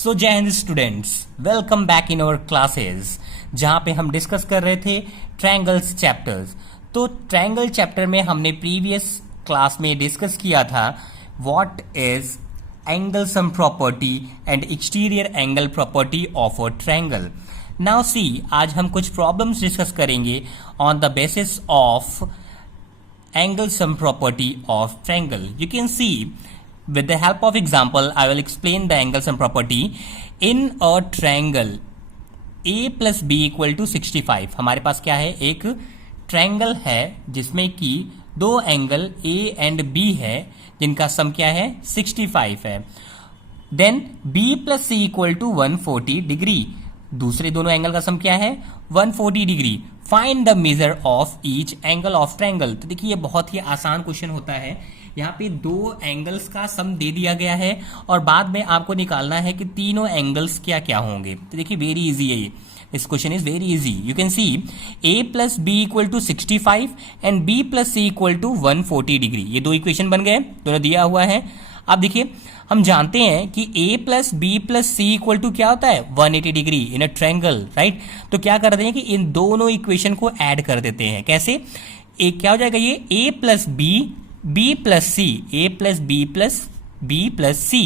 So Jai Hind students, welcome back in our classes जहां पे हम डिस्कस कर रहे थे ट्रायंगल्स चैप्टर्स। तो ट्रायंगल चैप्टर में हमने प्रीवियस क्लास में डिस्कस किया था what is angle sum property and exterior angle property of a triangle. Now see, आज हम कुछ प्रॉब्लम्स डिस्कस करेंगे on the basis of angle sum property of triangle. You can see with the help of example I will explain the angle sum property. In a triangle a plus b equal to 65, हमारे पास क्या है, एक triangle है जिसमें कि दो angle a and b है जिनका सम क्या है 65 है। Then b plus c equal to 140 degree, दूसरे दोनों एंगल का सम क्या है 140 degree. Find the measure of each angle of triangle. तो देखिए ये बहुत ही आसान क्वेश्चन होता है। यहाँ पे दो एंगल्स का सम दे दिया गया है और बाद में आपको निकालना है कि तीनों एंगल्स क्या क्या होंगे। तो देखिए वेरी इजी है ये, this question is very easy. You can see a plus B equal to 65 and b plus C equal to 140 degree. ये दो इक्वेशन बन गए, दोनों दिया हुआ है। अब देखिए हम जानते हैं कि a plus B plus C equal to क्या होता है 180 degree in a triangle, right. तो क्या करते हैं कि इन दोनों इक्वेशन को ऐड कर देते हैं। कैसे? एक क्या हो जाएगा ये a plus B B plus C, A plus B plus C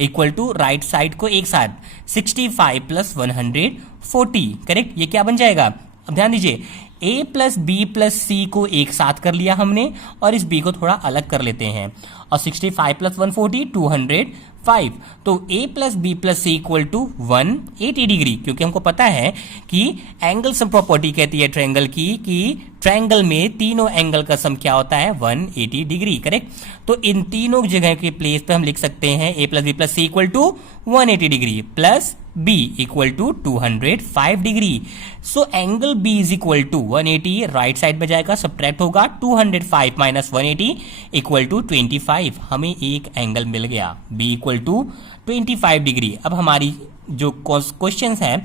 equal to right side को एक साथ 65 प्लस 140, करेक्ट। ये क्या बन जाएगा? अब ध्यान दीजिए, a प्लस बी प्लस सी को एक साथ कर लिया हमने और इस b को थोड़ा अलग कर लेते हैं और 65 प्लस 140 205। तो a plus B plus C equal to 180 degree, क्योंकि हमको पता है कि एंगल सम प्रॉपर्टी कहती है ट्रायंगल की कि ट्रायंगल में तीनों एंगल का सम क्या होता है 180 डिग्री, करेक्ट। तो इन तीनों जगह के प्लेस पे हम लिख सकते हैं a plus B plus C equal to 180 degree plus b equal to 205 degree. So angle b is equal to 180, right side में जाएगा, सब्ट्रैक्ट होगा 205 माइनस 180 इक्वल टू 25। हमें एक एंगल मिल गया b इक्वल टू 25 डिग्री। अब हमारी जो क्वेश्चन है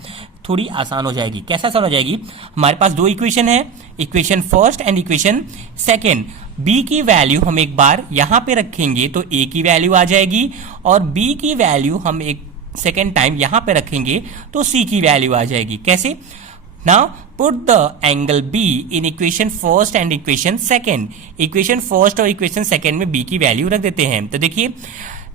थोड़ी आसान हो जाएगी। कैसा आसान हो जाएगी? हमारे पास दो इक्वेशन है, equation first and equation second. b की वैल्यू हम एक बार यहां पे रखेंगे तो a की वैल्यू आ जाएगी और b की वैल्यू हम एक सेकेंड टाइम यहां पे रखेंगे तो c की वैल्यू आ जाएगी। कैसे? Now put the angle b in equation first and equation second. Equation first और इक्वेशन सेकेंड में b की वैल्यू रख देते हैं। तो देखिए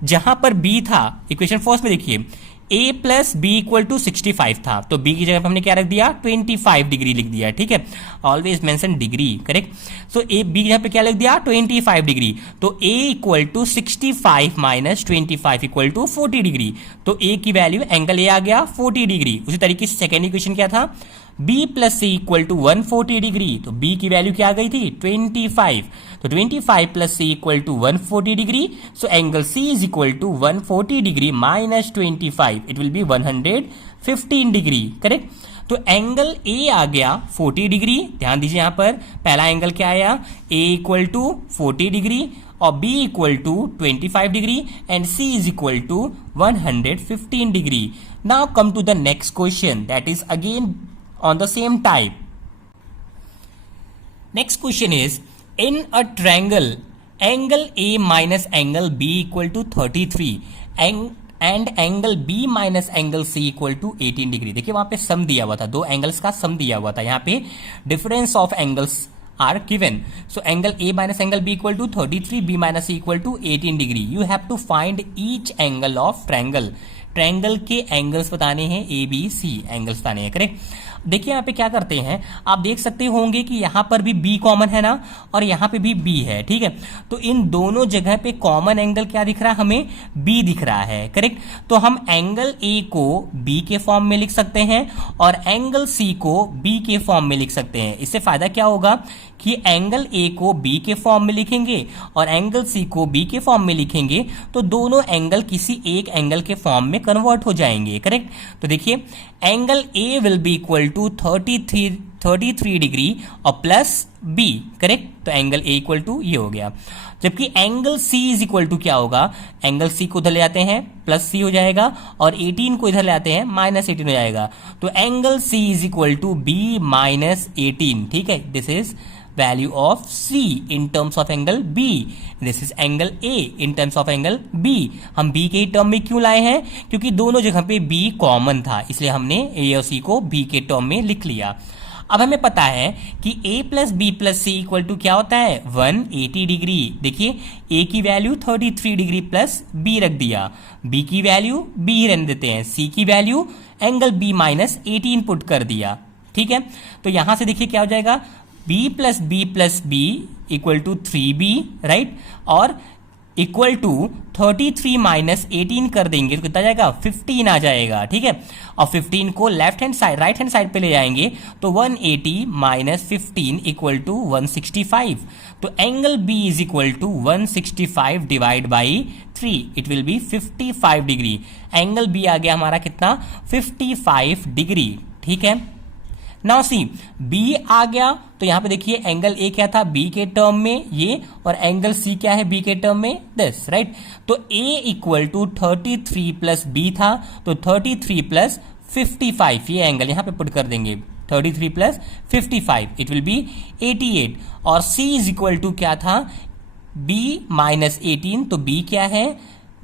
जहां पर b था इक्वेशन फर्स्ट में, देखिए a plus B equal to 65 था, तो b की जगह पर हमने क्या रख दिया 25 डिग्री लिख दिया, ठीक है। Always mention degree, correct. So a b की जगह पे क्या लिख दिया 25 डिग्री, तो a equal to 65 minus 25 equal to 40 degree. तो a की वैल्यू एंगल a आ गया 40 डिग्री। उसी तरीके से सेकेंड इक्वेशन क्या था b plus C equal to 140 degree, तो b की वैल्यू क्या आ गई थी 25, तो 25 plus C equal to 140 degree. So angle c is equal to 140 degree minus 25, it will be 115 degree, correct. तो एंगल a आ गया 40 डिग्री। ध्यान दीजिए यहां पर पहला एंगल क्या आया a इक्वल टू 40 डिग्री और b equal to 25 degree and c is equal to 115 degree. Now come to the next question that is again on the same type. Next question is, in a triangle angle a minus angle b equal to 33 and angle b minus angle c equal to 18 degree. देखिए वहां पे सम दिया हुआ था, दो angles का सम दिया हुआ था, यहाँ पे difference of angles are given. So angle a minus angle b equal to 33, b minus c equal to 18 degree. You have to find each angle of triangle. Triangle के एंगल्स बताने हैं, ए बी सी angles बताने हैं, correct. देखिए यहाँ पे क्या करते हैं, आप देख सकते होंगे कि यहाँ पर भी b कॉमन है ना और यहाँ पे भी b है, ठीक है। तो इन दोनों जगह पे कॉमन एंगल क्या दिख रहा है हमें b दिख रहा है, करेक्ट। तो हम एंगल a को b के फॉर्म में लिख सकते हैं और एंगल c को b के फॉर्म में लिख सकते हैं। इससे फायदा क्या होगा कि एंगल a को b के फॉर्म में लिखेंगे और एंगल c को b के फॉर्म में लिखेंगे तो दोनों एंगल किसी एक एंगल के फॉर्म में कन्वर्ट हो जाएंगे, करेक्ट। तो देखिए angle a will be equal to 33 degree और प्लस b, करेक्ट। तो एंगल a इक्वल टू ये हो गया, जबकि angle c is equal to क्या होगा, एंगल c को उधर ले आते हैं प्लस c हो जाएगा और 18 को इधर ले आते हैं माइनस 18 हो जाएगा। तो angle c is equal to b minus 18, ठीक है। This is value of C in terms of angle B, this is angle A in terms of angle B। हम B के टर्म में क्यों लाए हैं? क्योंकि दोनों जगह पे B कॉमन था, इसलिए हमने A और C को B के टर्म में लिख लिया। अब हमें पता है कि A plus B plus C equal to क्या होता है? 180 डिग्री। देखिए A की वैल्यू 33 डिग्री प्लस B रख दिया, B की वैल्यू B ही रहने देते हैं, C की value angle B minus 18 put कर दिया। ठीक है, तो यहां से देखिए क्या हो जाएगा, B plus B equal to 3B, right, और इक्वल टू 33 माइनस 18 कर देंगे तो कितना जाएगा? 15 आ जाएगा। ठीक है, और 15 को left hand side right hand side पे ले जाएंगे तो 180 माइनस 15 इक्वल टू 165। तो angle B is equal to 165 divide by 3, it will be 55 degree. Angle B आ गया हमारा कितना? 55 डिग्री। ठीक है, नाउ सी B आ गया तो यहां पे देखिए एंगल A क्या था B के टर्म में ये, और एंगल C क्या है B के टर्म में दिस, राइट। तो A equal to 33 plus B था, तो 33 प्लस 55 ये एंगल यहां पे पुट कर देंगे, 33 प्लस 55 इट विल बी 88। और C इज इक्वल टू क्या था? B माइनस 18, तो B क्या है?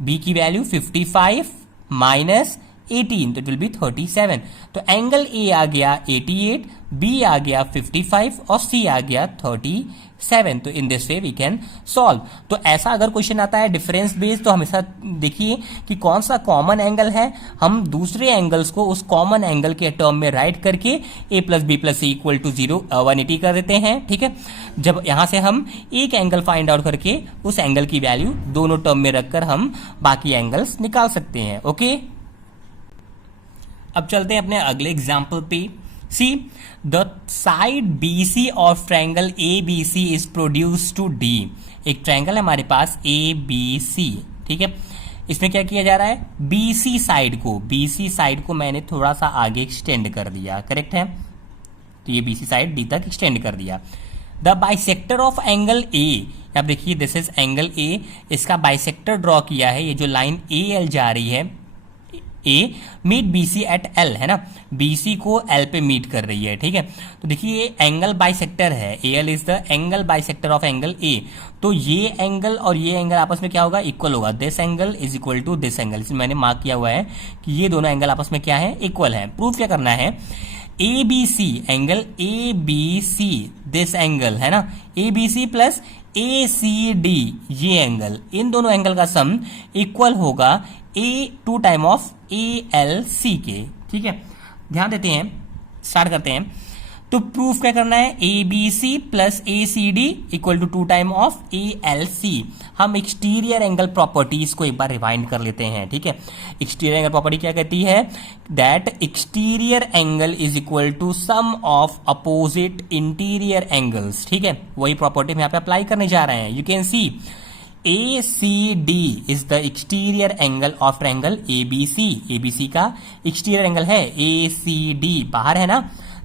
B की वैल्यू 55 माइनस 18, तो इट विल बी 37। तो एंगल A आ गया 88, B आ गया 55 और C आ गया 37। तो in this way we can solve. तो ऐसा अगर क्वेश्चन आता है डिफरेंस बेस्ड तो हमेशा देखिए कि कौन सा कॉमन एंगल है, हम दूसरे एंगल्स को उस कॉमन एंगल के टर्म में राइट करके A plus B plus C equal to 180 कर देते हैं। ठीक है, जब यहां से हम एक एंगल फाइंड आउट करके उस एंगल की वैल्यू दोनों टर्म में रखकर हम बाकी एंगल्स निकाल सकते हैं। ओके, अब चलते हैं अपने अगले एग्जाम्पल पे। See the side BC of triangle ABC is produce to D। एक ट्रायंगल है हमारे पास ABC, ठीक है, इसमें क्या किया जा रहा है? BC साइड को मैंने थोड़ा सा आगे एक्सटेंड कर दिया, करेक्ट है, तो ये BC साइड D तक एक्सटेंड कर दिया। The bisector of angle A, अब देखिए दिस इज एंगल A, इसका बाइसेक्टर ड्रॉ किया है, ये जो लाइन AL जा रही है A meet BC at L, है ना, BC को L पे मीट कर रही है। ठीक है, तो देखिए ये एंगल बाइसेक्टर है, AL is the angle bisector of angle A। तो ये एंगल और ये एंगल आपस में क्या होगा? इक्वल होगा। This angle is equal to this angle, इसमें मैंने मार्क किया हुआ है कि ये दोनों एंगल आपस में क्या है? इक्वल है। प्रूफ क्या करना है? ABC angle ABC, this angle है ना, ABC प्लस ACD ये एंगल, इन दोनों एंगल का सम इक्वल होगा A 2 टाइम ऑफ ALC के। ठीक है, ध्यान देते हैं, स्टार्ट करते हैं। तो प्रूफ क्या करना है? ABC प्लस ACD equal to 2 time of ALC। हम एक्सटीरियर एंगल प्रॉपर्टीज को एक बार रिवाइंड कर लेते हैं। ठीक है, एक्सटीरियर एंगल प्रॉपर्टी क्या कहती है? That exterior angle is equal to sum of opposite interior angles. ठीक है, वही प्रॉपर्टी हम यहाँ पे अप्लाई करने जा रहे हैं। You can C ACD is the exterior angle of triangle ABC। ABC का एक्सटीरियर एंगल है ACD, बाहर है ना।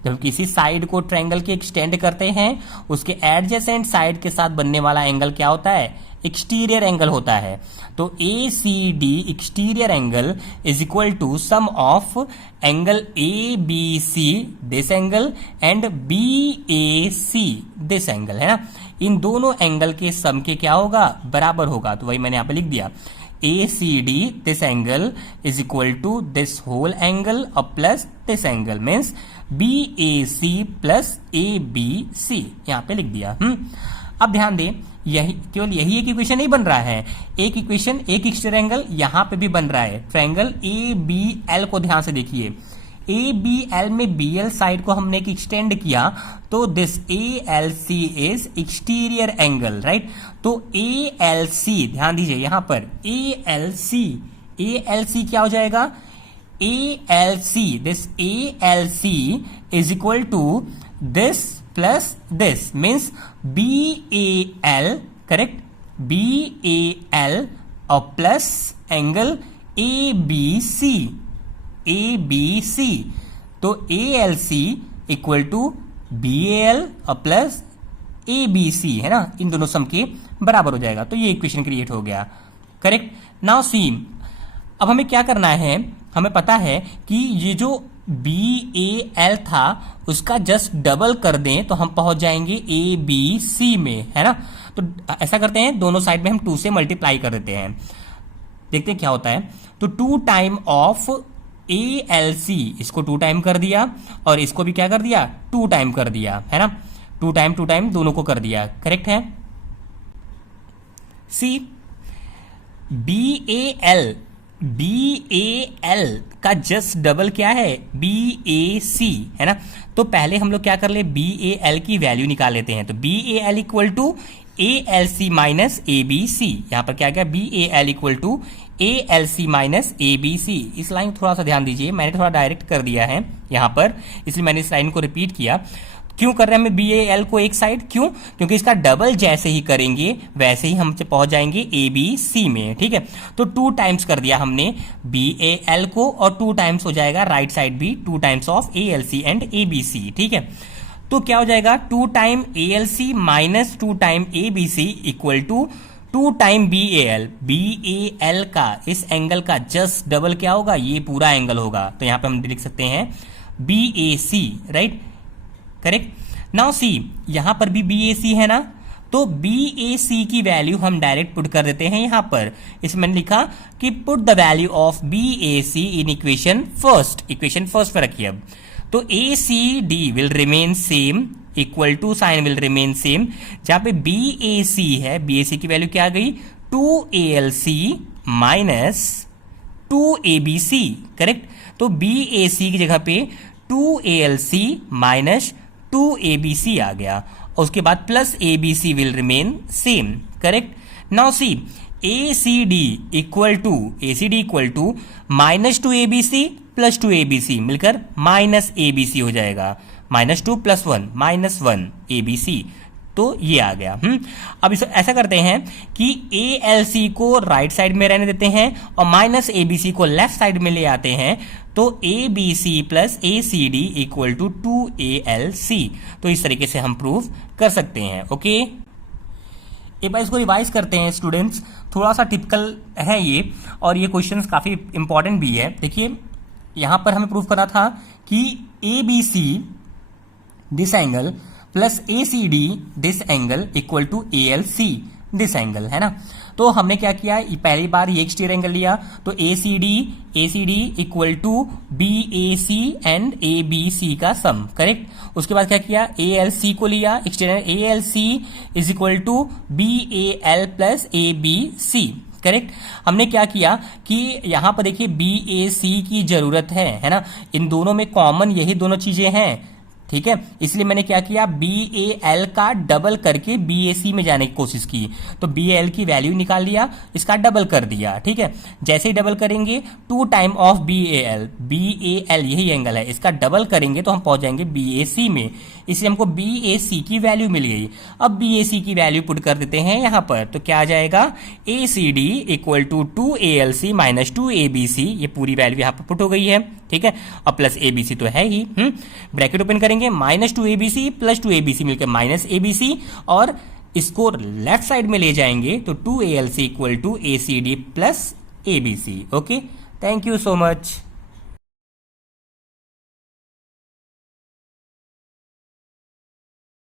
जब किसी साइड को ट्रायंगल के एक्सटेंड करते हैं उसके एडजेसेंट साइड के साथ बनने वाला एंगल क्या होता है? एक्सटीरियर एंगल होता है। तो ACD exterior angle is equal to sum of angle ABC this angle and BAC this angle, है ना। इन दोनों एंगल के सम के क्या होगा? बराबर होगा। तो वही मैंने यहां पे लिख दिया, ACD this angle is equal to this whole angle और plus this angle, means BAC plus ABC, यहां पे लिख दिया। अब ध्यान दें, यही केवल यही एक इक्वेशन नहीं बन रहा है, एक इक्वेशन एक एक्सटीरियर एंगल यहां पे भी बन रहा है। ट्रायंगल ABL को ध्यान से देखिए, ABL में BL साइड को हमने एक्सटेंड किया तो this ALC is exterior angle, right. तो ALC ध्यान दीजिए यहां पर ALC क्या हो जाएगा? ALC this ALC is equal to this plus this, means BAL, correct, BAL और प्लस एंगल ABC। तो ALC इक्वल टू BAL और प्लस ABC, है ना, इन दोनों सम के बराबर हो जाएगा। तो ये इक्वेशन क्रिएट हो गया, करेक्ट। नाउ सी, अब हमें क्या करना है? हमें पता है कि ये जो बी ए एल था उसका जस्ट डबल कर दें तो हम पहुंच जाएंगे ए बी सी में, है ना। तो ऐसा करते हैं, दोनों साइड में हम 2 से मल्टीप्लाई कर देते हैं, देखते हैं क्या होता है। तो 2 time of A L C, इसको 2 टाइम कर दिया और इसको भी क्या कर दिया, 2 टाइम कर दिया, है ना। 2 टाइम दोनों को कर दिया, करेक्ट है। सी बी ए एल का जस्ट डबल क्या है, बी ए सी, है ना। तो पहले हम लोग क्या कर ले, बी ए एल की वैल्यू निकाल लेते हैं। तो B A L equal to A L C minus A B C, यहां पर क्या गया, B A L equal to A L C minus A B C. इस लाइन थोड़ा सा ध्यान दीजिए, मैंने थोड़ा डायरेक्ट कर दिया है यहां पर, इसलिए मैंने इस लाइन को रिपीट किया। क्यों कर रहे हैं हमें बी ए एल को एक साइड, क्यों, क्योंकि इसका डबल जैसे ही करेंगे वैसे ही हम पहुंच जाएंगे ए बी सी में, ठीक है। तो 2 टाइम्स कर दिया हमने बी ए एल को और 2 टाइम्स हो जाएगा राइट साइड भी 2 times of A L C and A B C, ठीक है। तो क्या हो जाएगा, 2 time A L C minus 2 time A B C equal to 2 time B A L. B A L का इस एंगल का जस्ट डबल क्या होगा, ये पूरा एंगल होगा। तो यहां पे हम लिख सकते हैं B A C, right, correct. Now सी, यहां पर भी बी ए सी है ना, तो बी ए सी की वैल्यू हम डायरेक्ट पुट कर देते हैं यहां पर। इसमें मैंने लिखा कि put the value of B A C in equation first पर रखिए अब। तो A C D will remain same, equal to sign will remain same. जहां पे बी ए सी है, बी ए सी की वैल्यू क्या आ गई, 2 A L C minus 2 A B C, correct. तो बी ए सी की जगह पे 2 A L C minus 2 A B C आ गया, और उसके बाद plus A B C will remain same, correct. Now C A C D equal to minus 2 A B C plus 2 A B C मिलकर minus A B सी हो जाएगा, -2 + 1 -1 ए B सी। तो ये आ गया। अब इसे ऐसा करते हैं कि ए एल सी को राइट साइड में रहने देते हैं और माइनस ए बी सी को लेफ्ट साइड में ले आते हैं। तो A B C plus A C D equal to 2 A L C. तो इस तरीके से हम प्रूव कर सकते हैं, ओके। एक बार इसको रिवाइज करते हैं स्टूडेंट्स, थोड़ा सा टिपिकल है ये, और ये क्वेश्चंस काफी इंपॉर्टेंट भी है। देखिए यहां पर हमें प्रूव करना था कि A B C this angle plus A C D this angle equal to A L C this angle, है ना। तो हमने क्या किया, पहली बार ये एक्सटीरियर एंगल लिया, तो A C D equal to B A C and A B C का सम, करेक्ट। उसके बाद क्या किया, ए एल सी को लिया exterior, A L C is equal to B A L plus A B C, correct. हमने क्या किया कि यहां पर देखिए बी ए सी की जरूरत है ना, इन दोनों में कॉमन यही दोनों चीजें हैं, ठीक है। इसलिए मैंने क्या किया, बी ए एल का डबल करके बी ए सी में जाने की कोशिश की। तो बी ए एल की वैल्यू निकाल लिया, इसका डबल कर दिया, ठीक है। जैसे ही डबल करेंगे 2 time of B A L यही एंगल है, इसका डबल करेंगे तो हम पहुंच जाएंगे बी ए सी में। इसलिए हमको बी ए सी की वैल्यू मिल गई। अब बी ए सी की वैल्यू पुट कर देते हैं यहां पर, तो क्या आ जाएगा, A C D equal to 2 A L C minus 2 A B C. ये पूरी वैल्यू यहां पर पुट हो गई है, ठीक है। और प्लस ए बी सी तो है ही, ब्रैकेट ओपन करेंगे, -2 A B C plus 2 A B C मिलकर माइनस ए बी सी, और इसको लेफ्ट साइड में ले जाएंगे तो 2 A L C equal to A C D plus A B C, okay. Thank you so much.